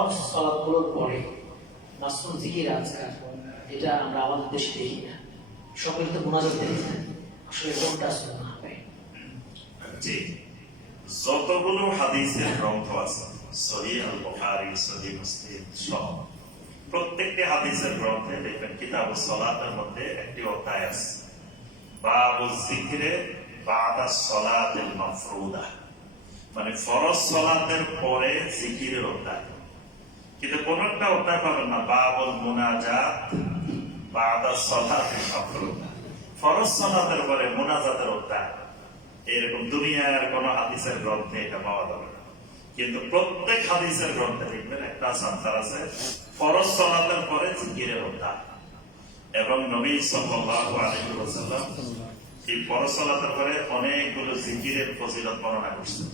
ফরজ সালাতগুলোর পরে মাসনুন জিকির আজকার, এটা আমরা আমাদের দেশে দেখি না। সকলে তো মুনাজাত দেখি না, আসলে কোনটা সুন্নাহ হবে? জি, যতগুলো হাদিসের গ্রন্থ আছে, সহিহ আল বুখারী, সহিহ মুসলিম সহ প্রত্যেকটি হাদিসের গ্রন্থে দেখবেন কিতাবুস সালাতের মধ্যে একটি অধ্যায় আছে, বাবুজ যিকরে বাদা সালাতিল মাফরুদা, মানে ফরজ সালাতের পরে জিকিরের অধ্যায়। কিন্তু কোন একটা অধ্যায় পাবেন না বাবুল মুনাজাত বাদা সালাতিল মাফরুদা, ফরজ সালাতের পরে মুনাজাতের অধ্যায়। এরকম দুনিয়ার কোন হাদিসের গ্রন্থে এটা পাওয়া যাবে না। কিন্তু প্রত্যেক হাদিসের গ্রন্থে দেখবেন একটা সান্তার আছে ফরজ সালাতের পরে জিকিরের অধ্যায়। এবং নবী সাল্লাল্লাহু আলাইহি ওয়াসাল্লাম এই ফরজ সালাতের পরে অনেকগুলো জিকিরের ফজিলত বর্ণনা করছেন।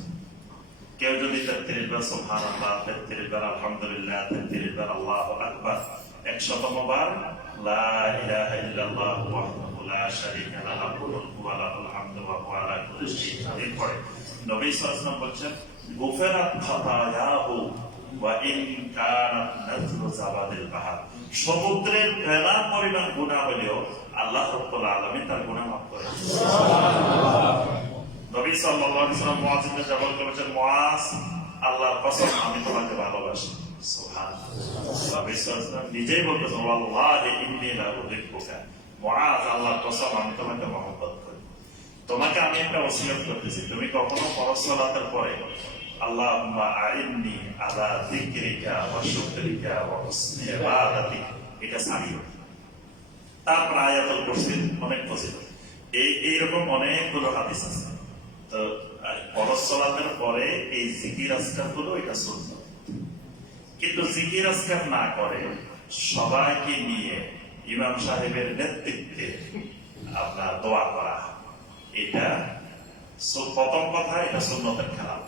কেউ যদি 33 বার সুবহানাল্লাহ, 33 বার আলহামদুলিল্লাহ, 33 বার আল্লাহু আকবার, 100তম বার লা ইলাহা ইল্লাল্লাহ ওয়াহদাহু লা শারীকা লাহু লাহুল মুলকু ওয়া লাহুল হামদু ওয়া হুয়া আলা কুল্লি শাইইন কাদির পড়ে নবী সাল্লাল্লাহু আলাইহি ওয়াসাল্লাম বলেন গুফিরাত খাতায়াহু ওয়া ইন কানাত নাজলু জাবাদিল বাহর, সমুদ্রের ফেনার পরিমাণ গুনাহ হলেও আল্লাহ রাব্বুল আলামিন তার গুনাহ মাফ করেন। সুবহানাল্লাহ। নবী সাল্লাল্লাহু আলাইহি ওয়াসাল্লাম মুআযকে বলতে বলেছেন, মুআজ আল্লাহর কসম আমি তোমাকে ভালোবাসি। সুবহানাল্লাহ। নবী সাল্লাল্লাহু আলাইহি ওয়াসাল্লাম নিজেই বলতেছেন, ওয়াল্লাহি ইন্নী লা উহিব্বুকা, মুআজ আল্লাহর কসম আমি তোমাকে মহব্বত করি। তোমাকে আমি একটা ওসিয়ত করতেছি, তুমি কখনো ফরজ সালাতের পরে আল্লাহুম্মা আইন্নী আলা যিকরিকা ওয়া শুকরিকা ওয়া হুসনি ইবাদাতিক এটা সারিও। তারপর আয়াতুল কুরসির অনেক ফজিলত, এইরকম অনেকগুলো হাদিস আছে। তো ফরজ সালাতের পরে এই জিকির আজকার গুলো এটা সুন্নাত। কিন্তু জিকির আজকার না করে সবাইকে নিয়ে ইমাম সাহেবের নেতৃত্বে আপনার দোয়া করা, এটা প্রথম কথা এটা সুন্নতের খেলাফ,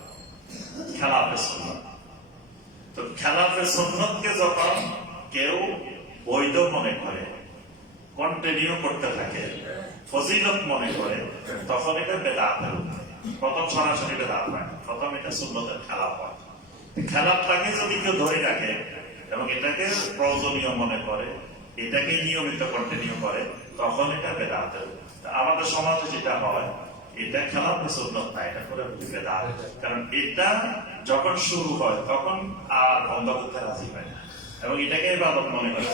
খেলাফে সুন্নত। তো খেলাফে সুন্নতকে যখন কেউ বৈধ মনে করে, কন্টিনিউ করতে থাকে, ফজিলত মনে করে, তখন এটা বেদাতের উঠে। প্রথম সরাসরি বেদাত হয়, প্রথম এটা সুন্নতের খেলাফ হয়। খেলাফটাকে যদি কেউ ধরে রাখে এবং এটাকে প্রয়োজনীয় মনে করে, এটাকে নিয়মিত কন্টিনিউ করে, তখন এটা বেদাতের উঠে। আমাদের সমাজে যেটা হয়, এটা খেলাফে সুন্নত না, এটা করে বেদাত। কারণ এটা যখন শুরু হয় তখন আর বন্ধ করতে রাজি হয় না এবং এটাকে ইবাদত মনে করে।